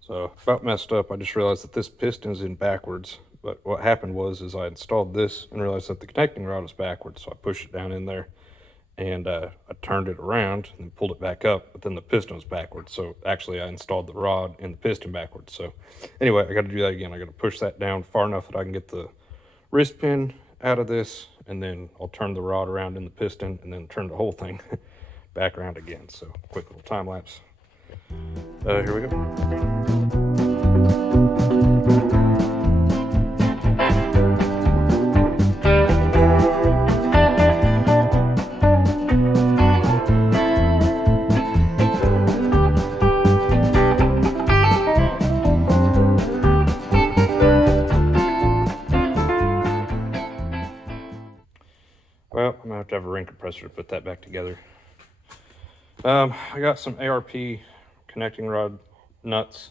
So about messed up. I just realized that this piston is in backwards. But what happened was I installed this and realized that the connecting rod was backwards. So I pushed it down in there and I turned it around and pulled it back up. But then the piston was backwards. So actually I installed the rod and the piston backwards. So anyway, I got to do that again. I got to push that down far enough that I can get the wrist pin out of this, and then I'll turn the rod around in the piston and then turn the whole thing back around again. So quick little time lapse. Here we go. Well, I'm gonna have to have a ring compressor to put that back together. I got some ARP connecting rod nuts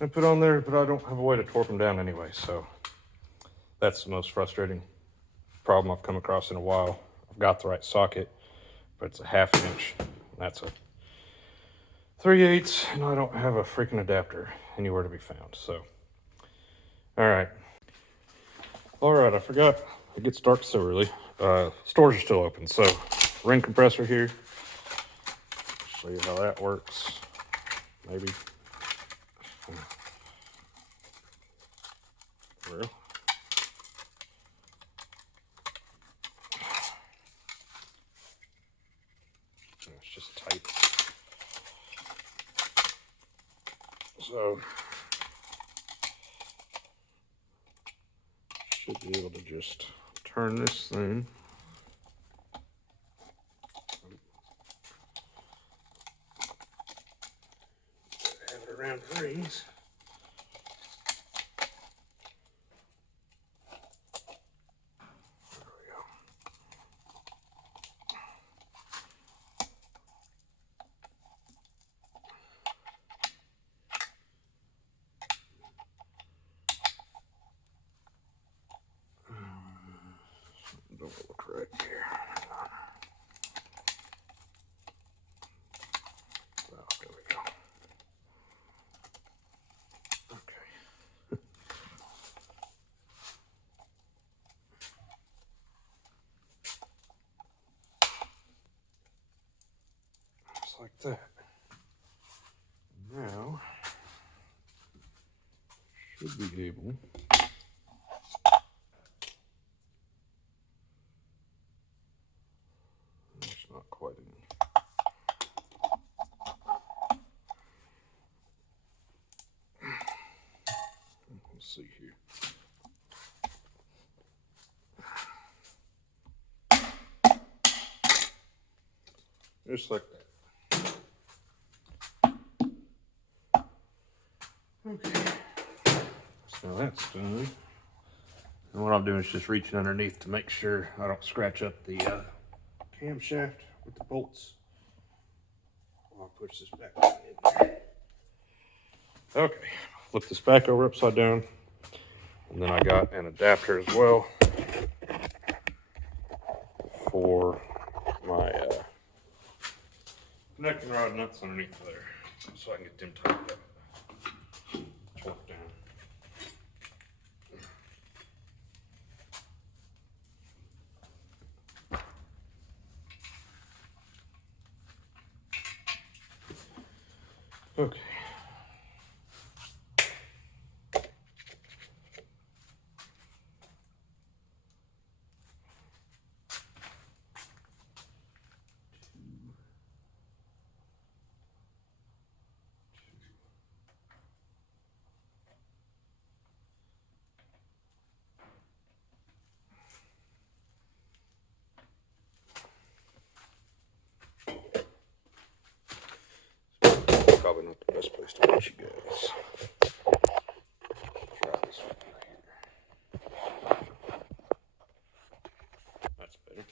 I put on there, but I don't have a way to torque them down anyway, so that's the most frustrating problem I've come across in a while. I've got the right socket, but it's a 1/2 inch. That's a 3/8, and I don't have a freaking adapter anywhere to be found, so. All right, I forgot it gets dark so early. Stores are still open, so ring compressor here. Show you how that works, maybe. Well, it's just tight. So should be able to just turn this thing. Have it around the rings. Don't look right here. Oh, there we go. Okay. Just like that. Now, should be able. It's not quite in. Let's see here. Just like that. Okay. So now that's done. And what I'm doing is just reaching underneath to make sure I don't scratch up the camshaft with the bolts. I'll push this back in there. Okay, flip this back over upside down. And then I got an adapter as well for my connecting rod nuts underneath there, so I can get them tightened up. Torque down. Okay. Probably not the best place to watch you guys. Try this one right here. That's better.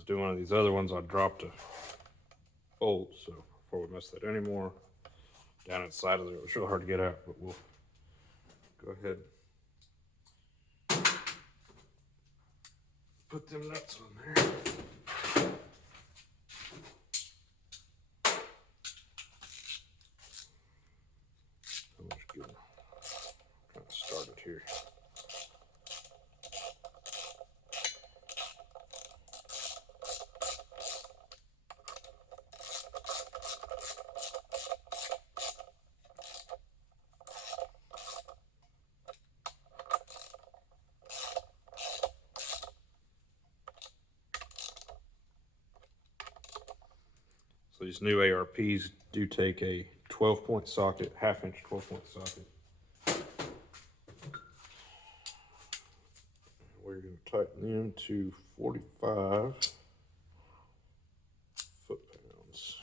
was doing one of these other ones, I dropped a bolt, so before we mess that anymore, down inside of there, it was really hard to get out, but we'll go ahead and put them nuts on there. How much good? Kind of started here. So these new ARPs do take a 12-point socket, half-inch 12-point socket. We're going to tighten them to 45 foot-pounds.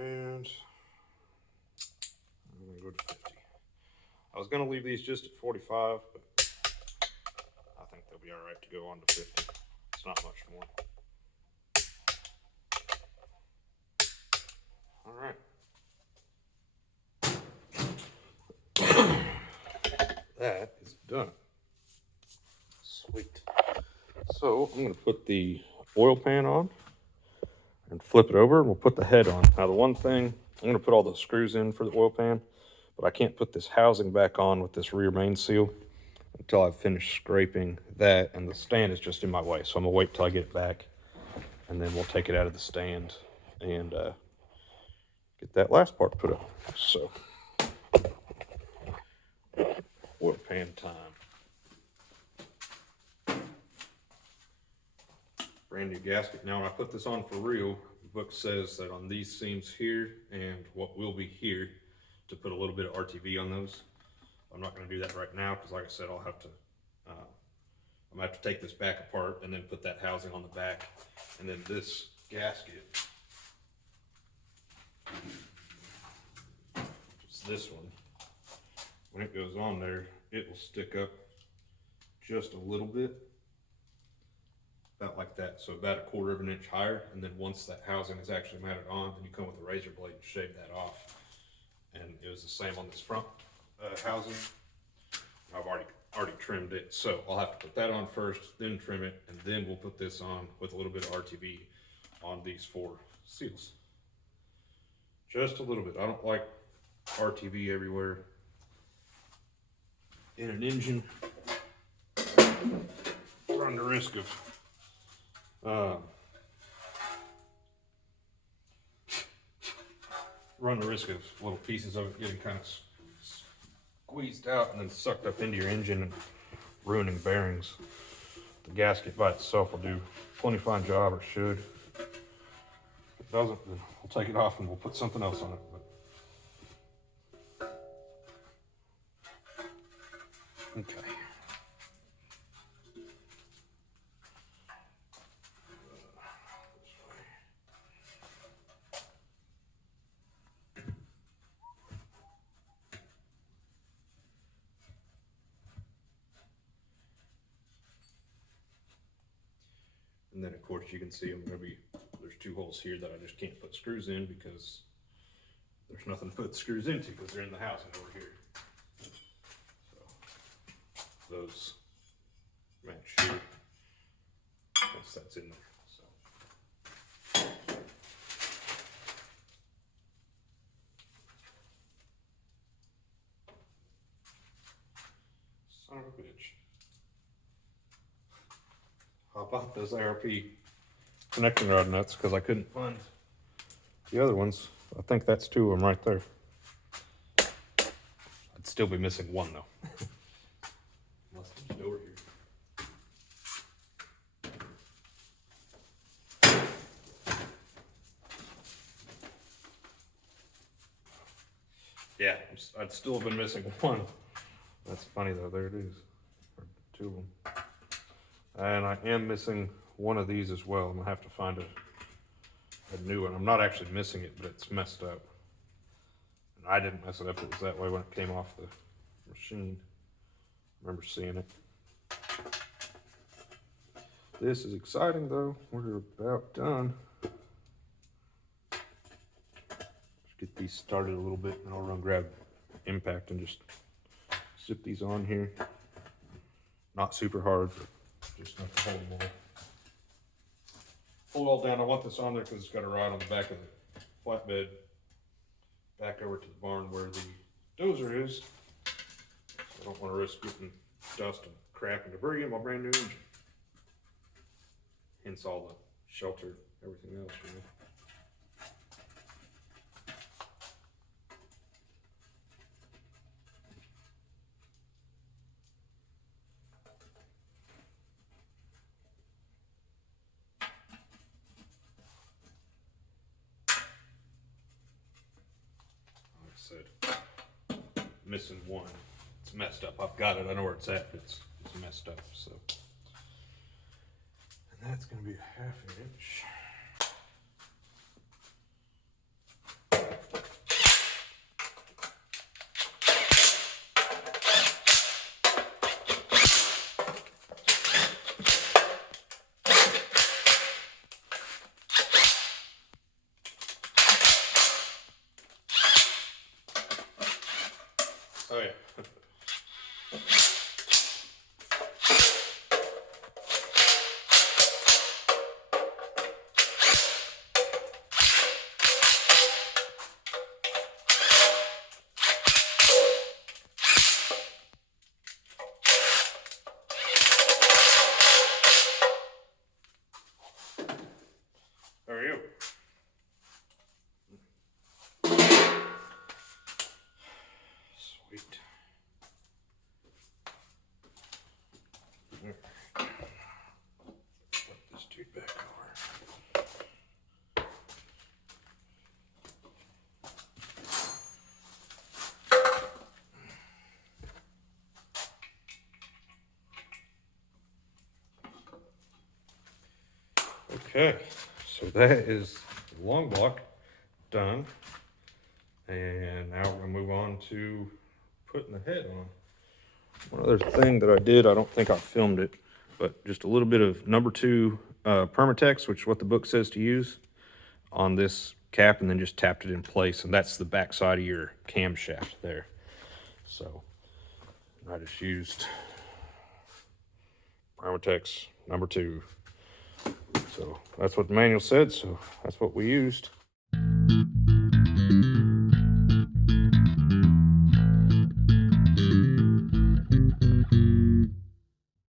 And I'm going to go to 50. I was going to leave these just at 45, but I think they'll be all right to go on to 50. It's not much more. All right. That is done. Sweet. So I'm going to put the oil pan on and flip it over, and we'll put the head on. Now the one thing, I'm going to put all the screws in for the oil pan, but I can't put this housing back on with this rear main seal until I've finished scraping that, and the stand is just in my way. So I'm going to wait till I get it back, and then we'll take it out of the stand and get that last part put on. So oil pan time. Brand new gasket. Now when I put this on for real, the book says that on these seams here and what will be here to put a little bit of RTV on those. I'm not going to do that right now because like I said, I'll have to I'm gonna have to take this back apart and then put that housing on the back, and then this gasket, it's this one, when it goes on there, it will stick up just a little bit, about like that, so about 1/4 of an inch higher, and then once that housing is actually mounted on, then you come with a razor blade and shave that off. And it was the same on this front housing. I've already trimmed it, so I'll have to put that on first, then trim it, and then we'll put this on with a little bit of RTV on these 4 seals. Just a little bit. I don't like RTV everywhere in an engine. Run the risk of little pieces of it getting kind of squeezed out and then sucked up into your engine and ruining bearings. The gasket by itself will do plenty fine job, or should. If it doesn't, then we'll take it off and we'll put something else on it. But okay. And then of course you can see there's 2 holes here that I just can't put screws in because there's nothing to put screws into because they're in the housing over here. So those match here once that's in there. So son of a bitch. I bought those ARP connecting rod nuts because I couldn't find the other ones. I think that's 2 of them right there. I'd still be missing 1 though. Unless there's over here. Yeah, I'd still have been missing 1. That's funny though, there it is. 2 of them. And I am missing one of these as well. I'm gonna have to find a new one. I'm not actually missing it, but it's messed up. And I didn't mess it up. It was that way when it came off the machine. I remember seeing it. This is exciting though. We're about done. Just get these started a little bit and I'll run grab impact and just zip these on here. Not super hard, but just enough to hold them all. Pull it all down. I want this on there because it's got a rod on the back of the flatbed back over to the barn where the dozer is. I don't want to risk getting dust and crap and debris in my brand new engine. Hence all the shelter, everything else, you know. Like I said, missing one. It's messed up. I've got it. I know where it's at, but it's messed up. So, and that's going to be a 1/2 inch. Oh yeah. There you go. Sweet. Flip this dude back over. Okay, so that is the long block done. And now we're gonna move on to putting the head on. One other thing that I did, I don't think I filmed it, but just a little bit of #2 Permatex, which is what the book says to use, on this cap, and then just tapped it in place. And that's the back side of your camshaft there. So I just used Permatex #2. So that's what the manual said, so that's what we used.